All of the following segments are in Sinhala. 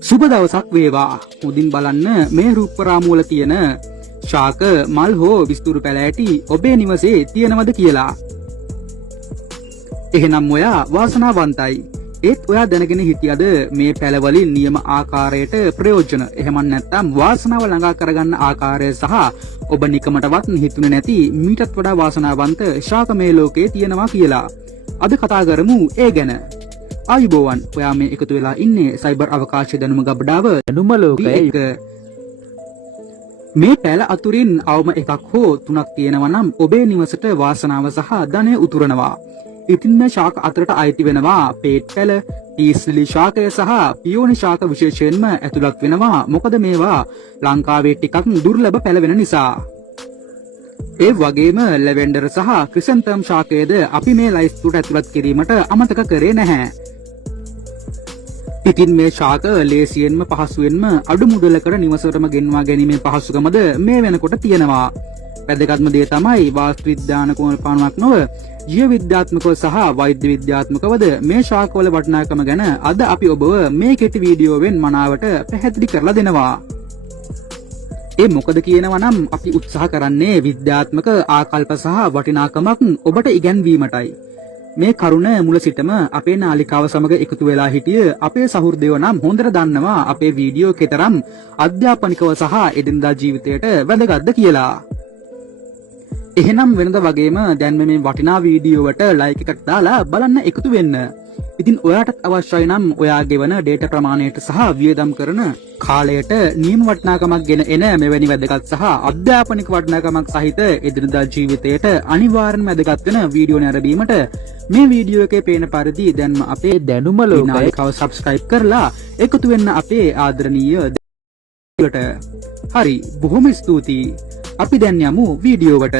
සුබ දවසක් වේවා. මුදින් බලන්න මේ රූපරාමු වල තියෙන ශාක මල් හෝ විස්තුරු පැලෑටි ඔබේ නිවසේ තියෙනවද කියලා. එහෙනම් ඔයා වාසනාවන්තයි. ඒත් ඔයා දැනගෙන හිටියද මේ පැලවලින් නියම ආකාරයට ප්‍රයෝජන එහෙම නැත්නම් වාසනාව ළඟා කරගන්න ආකාරය සහ ඔබ නිකමටවත් හිතුනේ නැති මීටත් වඩා වාසනාවන්ත ශාක මේ ලෝකේ තියෙනවා කියලා. අද කතා කරමු ඒ ගැන. ආයුබෝවන්. ඔයා මේ එකතු වෙලා ඉන්නේ සයිබර් අවකාශ දැනුම ගබඩාව දැනුම ලෝකයේ. මේ පැල අතුරින් අවම එකක් හෝ තුනක් තියෙනවා නම් ඔබේ නිවසට වාසනාව සහ ධනය උතුරනවා. ඉතින් මේ ශාක අතරට අයිති වෙනවා පේට් පැල, ටීස්ලි ශාකය සහ පියෝනි ශාක විශේෂයෙන්ම ඇතුළත් වෙනවා. මොකද මේවා ලංකාවේ ටිකක් දුර්ලභ පැල වෙන නිසා. ඒ වගේම ලැවෙන්ඩර් සහ ක්‍රිසැන්තම් ශාකයේද අපි මේ ලයිස්තුවට ඇතුළත් කිරීමට අමතක කරේ නැහැ. ඉතින් මේ ශාක ලේසියෙන්ම පහසුවෙන්ම අඩු මුදලකට නිවසටම ගෙන්වා ගැනීමේ පහසුකමද මේ වෙනකොට තියෙනවා. වැදගත්ම දේ තමයි වාස්තු විද්‍යාන කෝණපාණුවක් නොව ජීව විද්‍යාත්මකව සහ වෛද්‍ය විද්‍යාත්මකවද මේ ශාකවල වටිනාකම ගැන අද අපි ඔබව මේ කෙටි වීඩියෝවෙන් මනාවට පැහැදිලි කරලා දෙනවා. ඒ මොකද කියනවා නම් අපි උත්සාහ කරන්නේ විද්‍යාත්මක ආකල්ප සහ වටිනාකමක් ඔබට ඉගැන්වීමටයි. මේ කරුණ මුල සිටම අපේ නාලිකාව සමග එකතු වෙලා හිටිය අපේ සහෘදයෝ නම් හොඳට දන්නවා අපේ වීඩියෝ කෙතරම් අධ්‍යාපනිකව සහ එදිනදා ජීවිතයට වැදගත්ද කියලා. එහෙනම් වෙනද වගේම දැන් මේ වටිනා වීඩියෝවට ලයික් එකක් දාලා බලන්න එකතු වෙන්න. ඉතින් ඔයාටත් අවශ්‍යයි නම් ඔයා ගෙවන ඩේටා ප්‍රමාණයට සහ වියදම් කරන කාලයට නියම වටිනාකමක් ගෙන එන මෙවැනි වැදගත් සහ අධ්‍යාපනික වටිනාකමක් සහිත එදිනදා ජීවිතයට අනිවාර්යයෙන්ම වැදගත් වෙන වීඩියෝ නැරඹීමට මේ වීඩියෝ එකේ පේන පරිදි දැන්ම අපේ දැනුම ලෝකයව සබ්ස්ක්‍රයිබ් කරලා එකතු වෙන්න අපේ ආදරණීය ට. හරි, බොහොම ස්තුතියි. අපි දැන් යමු වීඩියෝවට.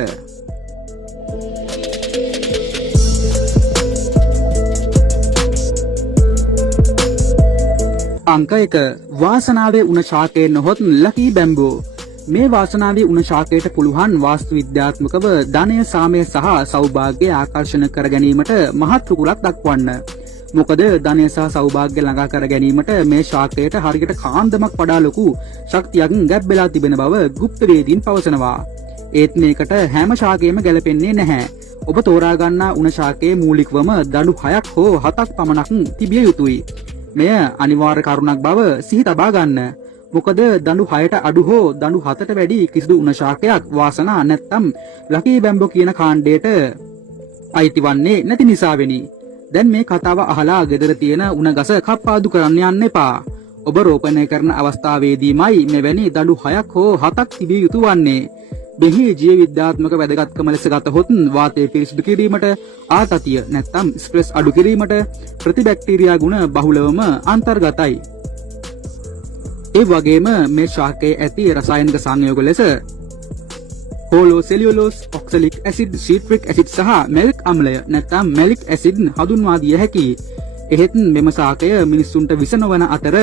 අංක 1. වාසනාවේ උණ ශාකයේ නොහොත් ලකී බැම්බෝ. මේ වාසනාවේ උණ ශාකයට පුළුවන් වාස්තු විද්‍යාත්මකව ධනය, සාමය සහ සෞභාග්‍ය ආකර්ෂණ කර ගැනීමට මහත් රුකුලක් දක්වන්න. මොකද ධනය සහ සෞභාග්‍ය ළඟා කර ගැනීමට මේ ශාකයට හරියට කාන්දමක් වඩා ලොකු ශක්තියක් ගැබ් වෙලා තිබෙන බව গুপ্ত වේදීන් පවසනවා. ඒත් මේකට හැම ශාකයේම ගැලපෙන්නේ නැහැ. ඔබ තෝරා ගන්නා උණ ශාකයේ මූලිකවම දඬු 6ක් හෝ 7ක් පමණක් තිබිය යුතුයි. මෙය අනිවාර්ය කරුණක් බව සිහි තබා ගන්න. මොකද දඬු 6ට අඩු හෝ දඬු 7ට වැඩි කිසිදු උණ ශාකයක් වාසනා නැත්නම් ලකී බැම්බෝ කියන කාණ්ඩයට අයිතිවන්නේ නැති නිසා වෙනි. දැන් මේ කතාව අහලා ගෙදර තියෙන උණ ගස කප්පාදු කරන්න යන්න එපා. ඔබ රෝපණය කරන අවස්ථාවේදීමයි මෙවැනි දඬු 6ක් හෝ 7ක් තිබිය යුතු වන්නේ. මෙහි ජීව විද්‍යාත්මක වැදගත්කම ලෙස ගතහොත් වාතය පිරිසිදු කිරීමට, ආතතිය නැත්නම් ස්ට්‍රෙස් අඩු කිරීමට ප්‍රතිබැක්ටීරියා ගුණ බහුලවම අන්තර්ගතයි. ඒ වගේම මේ ශාකයේ ඇති රසායනික සංයෝග ලෙස හෝලෝ සෙලියුලෝස්, ඔක්සලික් ඇසිඩ්, සීට්‍රික් ඇසිඩ් සහ මැලික් අම්ලය නැත්නම් මැලික් ඇසිඩ් හඳුන්වා දිය හැකියි. එහෙත් මෙම ශාකය මිනිසුන්ට විස නොවන අතර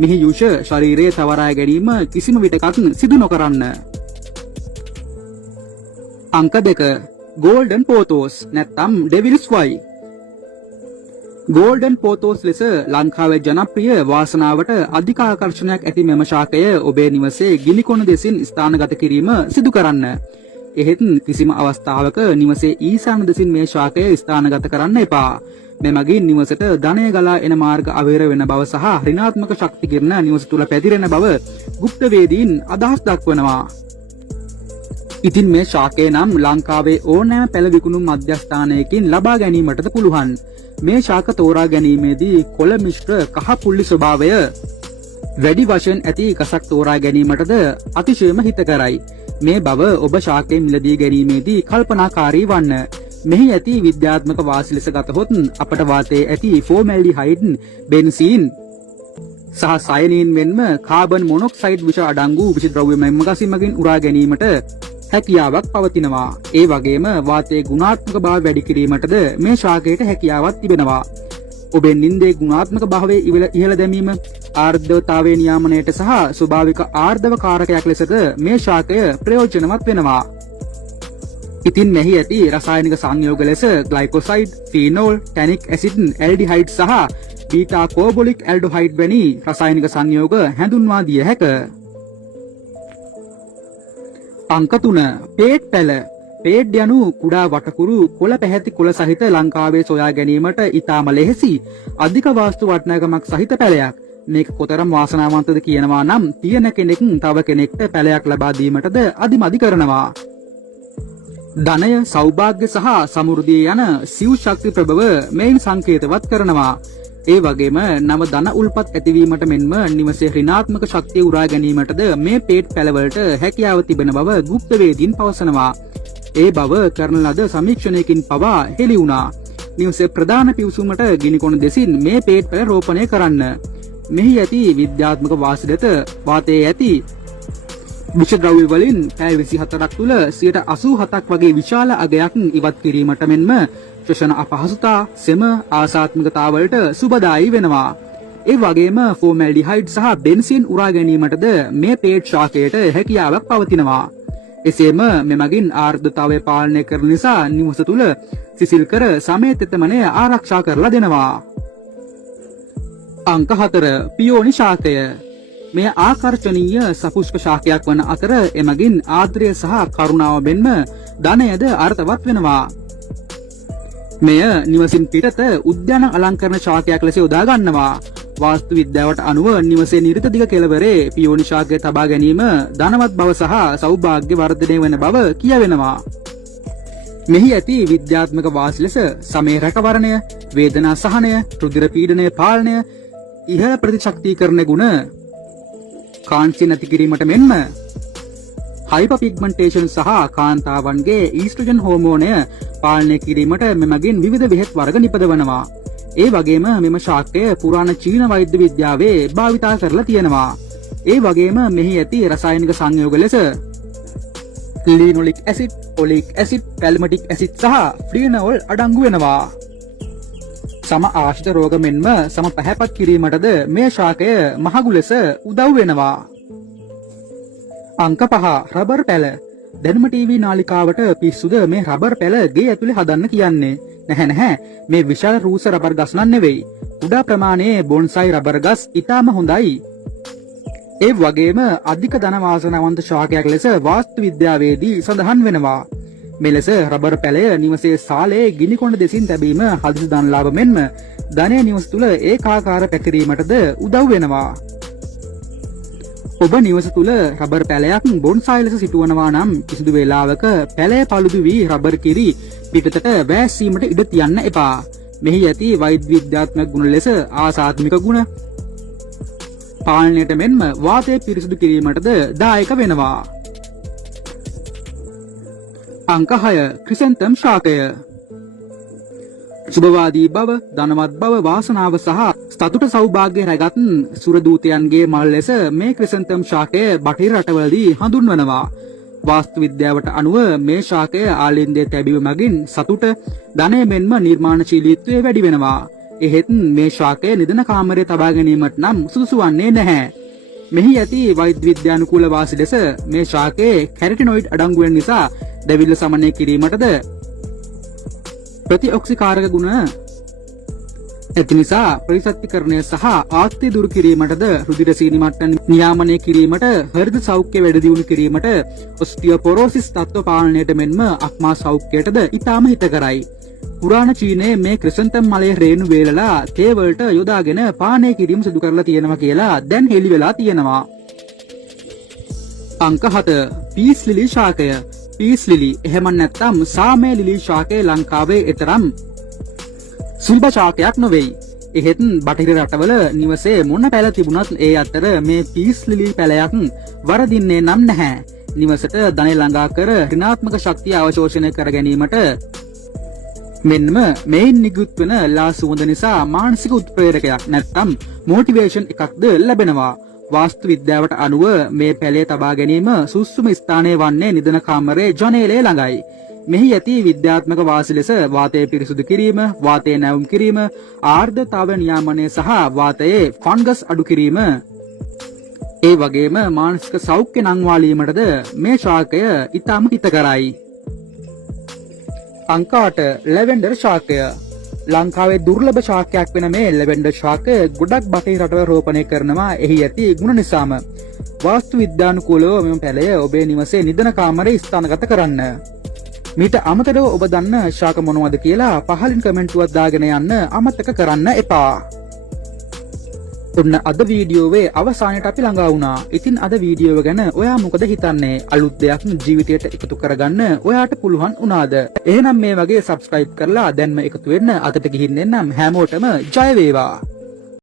මෙහි යුෂ ශරීරයේ තවරා ගැනීම කිසිම විටකක් සිදු නොකරන්න. අංක 2. ගෝල්ඩන් පෝතෝස් නැත්නම් ඩෙවිල්ස් වයි. ගෝල්ඩන් පෝතෝස් ලෙස ලංකාවේ ජනප්‍රිය වාසනාවට අධික ආකර්ෂණයක් ඇති මෙම ශාකය ඔබේ නිවසේ ගිනිකොන දෙසින් ස්ථානගත කිරීම සිදු කරන්න. එහෙත් කිසිම අවස්ථාවක නිවසේ ඊසාන දෙසින් මේ ශාකය ස්ථානගත කරන්න එපා. මෙමගින් නිවසට ධනය ගලා එන මාර්ග අවේර වෙන බව සහ ඍණාත්මක ශක්ති කිරණ නිවස තුල පැතිරෙන බව গুপ্ত වේදීන් අදහස් දක්වනවා. ඉතින් මේ ශාකය නම් ලංකාවේ ඕනෑම පැල විකුණුම් මධ්‍යස්ථානයකින් ලබා ගැනීමටද පුළුවන්. මේ ශාක තෝරා ගැනීමේදී කොළ මිශ්‍ර කහ පුල්ලි ස්වභාවය වැඩි වශයෙන් ඇති ගසක් තෝරා ගැනීමටද අතිශයම හිතකරයි. මේ බව ඔබ ශාකය මිලදී ගැනීමේදී කල්පනාකාරී වන්න. මෙහි ඇති විද්‍යාත්මක වාසි ලෙස ගතහොත් අපට වාතයේ ඇති ෆෝමැල්ඩිහයිඩ්, බෙන්සීන් සහ සයනීන් මෙන්ම කාබන් මොනොක්සයිඩ් විෂ අඩංගු විෂ ද්‍රව්‍ය මගින් උරා ගැනීමට හැකියාවක් පවතිනවා. ඒ වගේම වාතයේ ගුණාත්මක බව වැඩි කිරීමටද මේ ශාකයට හැකියාවක් තිබෙනවා. ඔබේ නින්දේ ගුණාත්මක භාවය ඉහළ දැමීම, ආර්ද්‍රතාවයේ නියාමනයට සහ ස්වභාවික ආර්ධව කාරකයක් ලෙසද මේ ශාකය ප්‍රයෝජනවත් වෙනවා. ඉතින් මෙහි ඇති රසායනික සංයෝග ලෙස ග්ලයිකෝසයිඩ්, ෆීනෝල්, ටැනික් ඇසිඩ්, ඇල්ඩිහයිඩ් සහ බීටා කෝබොලික් ඇල්ඩොහයිඩ් වැනි රසායනික සංයෝග හැඳුන්වා දිය හැක. අංක 3 පේට් පැල. පේට් යනු කුඩා වටකුරු කොළ පැහැති කොළ සහිත ලංකාවේ සොයා ගැනීමට ඉතාම ලෙහෙසි අධික වාස්තු වටිනාකමක් සහිත පැලයක්. මේක කොතරම් වාසනාවන්තද කියනවා නම් තියෙන කෙනෙක් තව කෙනෙක්ට පැලයක් ලබා දීමටද අදිමදි කරනවා. ධනය, සෞභාග්‍ය සහ සමෘද්ධිය යන සිව් ශක්ති ප්‍රභව මේන් සංකේතවත් කරනවා. ඒ වගේම නව ධන උල්පත් ඇතිවීමට මෙන්ම නිවසේ ඍණාත්මක ශක්තිය උරා ගැනීමටද මේ පේට් පැලවලට හැකියාව තිබෙන බව গুপ্ত වේදීන් පවසනවා. ඒ බව කරන ලද සමීක්ෂණයකින් පවා හෙළි වුණා. නිවසේ ප්‍රධාන පිවිසුමට ගිනිකොන දෙසින් මේ පේට් පැල රෝපණය කරන්න. මෙහි ඇති විද්‍යාත්මක වාසිදත වාතයේ ඇති විෂද්‍රව්‍ය වලින් පැය 24ක් තුල 87ක් වගේ විශාල අගයක් ඉවත් කිරීමට මෙන්ම ශ්වසන අපහසුතා, සෙම ආසාත්මිකතාවලට සුබදායි වෙනවා. ඒ වගේම ෆෝමැල්ඩිහයිඩ් සහ බෙන්සින් උරා ගැනීමටද මේ පේට් ශාකයට හැකියාවක් පවතිනවා. එසේම මෙමගින් ආර්ද්‍රතාවය පාලනය කරන නිසා නිවස තුල සිසිල් කර සමේ තෙතමනය ආරක්ෂා කරලා දෙනවා. අංක 4 පියෝනි ශාකය. මේ ආකර්ෂණීය සපුෂ්ක ශාකයක් වන අතර එමගින් ආද්‍රය සහ කරුණාව මෙන්ම ධනයද අර්ථවත් වෙනවා. මෙය නිවසින් පිටත උද්‍යාන අලංකරණ ශාකයක් ලෙස යොදා ගන්නවා. වාස්තු විද්‍යාවට අනුව නිවසේ නිරිත දිග කෙළවරේ පියෝනි ශාකය තබා ගැනීම ධනවත් බව සහ සෞභාග්‍ය වර්ධනය වෙන බව කියවෙනවා. මෙහි ඇති විද්‍යාත්මක වාසි ලෙස සමේ රැකවරණය, වේදනා සහනය, රුධිර පීඩනය පාලනය, ඉහළ ප්‍රතිශක්තිකරණ ගුණ, කාංචි නැති කිරීමට මෙන්ම හයිපර්පිග්මන්ටේෂන් සහ කාන්තාවන්ගේ ඊස්ට්‍රජන් හෝමෝනය පාලනය කිරීමට මෙමගින් විවිධ බෙහෙත් වර්ග නිපදවනවා. ඒ වගේම මෙම ශාකය පුරාණ චීන වෛද්‍ය විද්‍යාවේ භාවිතා කරලා තියෙනවා. ඒ වගේම මෙහි ඇති රසායනික සංයෝග ලෙස ලිනොලික් ඇසිඩ්, ඔලික් ඇසිඩ්, පැල්මටික් ඇසිඩ් සහ ෆ්‍රීනෝල් අඩංගු වෙනවා. සම ආශ්‍රිත රෝග මෙන්ම සම පැහැපත් කිරීමටද මේ ශාකය මහගු ලෙස උදව් වෙනවා. අංක 5 රබර් පැල. දැනුම ටීවී නාලිකාවට පිස්සුද මේ රබර් පැල ගේ ඇතුලේ හදන්න කියන්නේ? නැහැ. මේ විශාල රූස රබර් ගස් නන් නෙවෙයි. කුඩා ප්‍රමාණයේ බොන්සයි රබර් ගස් ඊටම හොඳයි. ඒ වගේම අධික ධන වාසනාවන්ත ශාකයක් ලෙස වාස්තු විද්‍යාවේදී සඳහන් වෙනවා. මෙලෙස රබර් පැලය නිවසේ සාලේ ගිනිකොණ දෙසින් තැබීම හදිසි ධන ලාභ මෙන්ම ධනය නිවස තුල ඒකාකාර පැකිරීමටද උදව් වෙනවා. ඔබ නිවස තුල රබර් පැලයක් බොන්සයි ලෙස සිටුවනවා නම් කිසිදු වේලාවක පැලය paludu වී රබර් කිරි පිටතට වැස්සීමට ඉඩ තියන්න එපා. මෙහි ඇති වෛද්‍ය විද්‍යාත්මක ගුණ ලෙස ආසාත්මික ගුණ පාලනයට මෙන්ම වාතය පිරිසිදු කිරීමටද දායක වෙනවා. අංක 6 ක්‍රිසැන්තම් ශාකය. සුභවාදී බව, ධනවත් බව, වාසනාව සහ සතුට සෞභාග්‍ය රැගත් සුරදූතයන්ගේ මල් ලෙස මේ ක්‍රිසැන්තම් ශාකය බටහිර රටවලදී හඳුන්වනවා. වාස්තු විද්‍යාවට අනුව මේ ශාකය ආලින්දයේ තැබීම මගින් සතුට, ධනය මෙන්ම නිර්මාණශීලීත්වය වැඩි වෙනවා. එහෙත් මේ ශාකය නිදන කාමරයේ තබා ගැනීමට නම් සුදුසු වන්නේ නැහැ. මෙහි ඇති වෛද්‍ය විද්‍යානුකූල වාසි ලෙස මේ ශාකයේ කැරටිනොයිඩ් අඩංගු වෙන නිසා දැවිල්ල සමනය කිරීමටද ප්‍රතිඔක්සිකාරක ගුණ ඇති නිසා පරිසත්‍තිකරණය සහ ආත්‍ය දුරු කිරීමටද රුධිර සීනි මට්ටම් නියාමනය කිරීමට, හෘද සෞඛ්‍ය වැඩි දියුණු කිරීමට, ඔස්ටියෝපොරෝසිස් තත්ත්ව පාලනයට මෙන්ම අක්මා සෞඛ්‍යයටද ඉතාම හිතකරයි. පුරාණ චීනයේ මේ ක්‍රිසැන්තම් මලයේ රේණු වේලලා තේ වලට යොදාගෙන පානය කිරීම සිදු කරලා තියෙනවා කියලා දැන් හෙළි වෙලා තියෙනවා. අංක 7 පීස් ලිලි ශාකය. පීස් ලිලි එහෙම නැත්නම් සාමය ලිලි ශාකය ලංකාවේ එතරම් සුලභ ශාකයක් නොවේයි. එහෙත් බටහිර රටවල නිවසේ මොන පැල තිබුණත් ඒ අතර මේ පීස් ලිලි පැලයක් වරදින්නේ නම් නැහැ. නිවසට ධනෙ ළඟා කර ඍණාත්මක ශක්තිය අවශෝෂණය කර ගැනීමට මෙන්ම මේන් නිකුත් වන ලා සුවඳ නිසා මානසික උත්ප්‍රේරකයක් නැත්නම් මොටිවේෂන් එකක්ද ලැබෙනවා. වාස්තු විද්‍යාවට අනුව මේ පැලේ තබා ගැනීම සුසුම ස්ථානය වන්නේ නිදන කාමරයේ ජනේලය ළඟයි. මෙහි ඇති විද්‍යාත්මක වාසි ලෙස වාතය පිරිසුදු කිරීම, වාතය නැවුම් කිරීම, ආර්ද්‍රතාව නියාමනය සහ වාතයේ ෆන්ගස් අඩු කිරීම, ඒ වගේම මානසික සෞඛ්‍ය නංවාලීමටද මේ ශාකය ඉතාම හිතකරයි. අංක 8 ලැවෙන්ඩර් ශාකය. ලංකාවේ දුර්ලභ ශාකයක් වෙන මේ ලැවෙන්ඩර් ශාකය ගොඩක් බටහිර රටවල රෝපණය කරනවා එහි ඇති ගුණ නිසාම. වාස්තු විද්‍යානුකූලව මෙම පැලය ඔබේ නිවසේ නිදන කාමරයේ ස්ථානගත කරන්න. මීට අමතරව ඔබ දන්න ශාක මොනවද කියලා පහලින් කමෙන්ටුවක් දාගෙන යන්න අමතක කරන්න එපා. ඔන්න අද වීඩියෝවේ අවසානයට අපි ළඟා වුණා. ඉතින් අද වීඩියෝව ගැන ඔයා මොකද හිතන්නේ? අලුත් දෙයක් ජීවිතයට එකතු කරගන්න ඔයාට පුළුවන් වුණාද? එහෙනම් මේ වගේ subscribe කරලා දැන්ම එකතු වෙන්න. අතට ගිහින් එන්නම්. හැමෝටම ජය වේවා.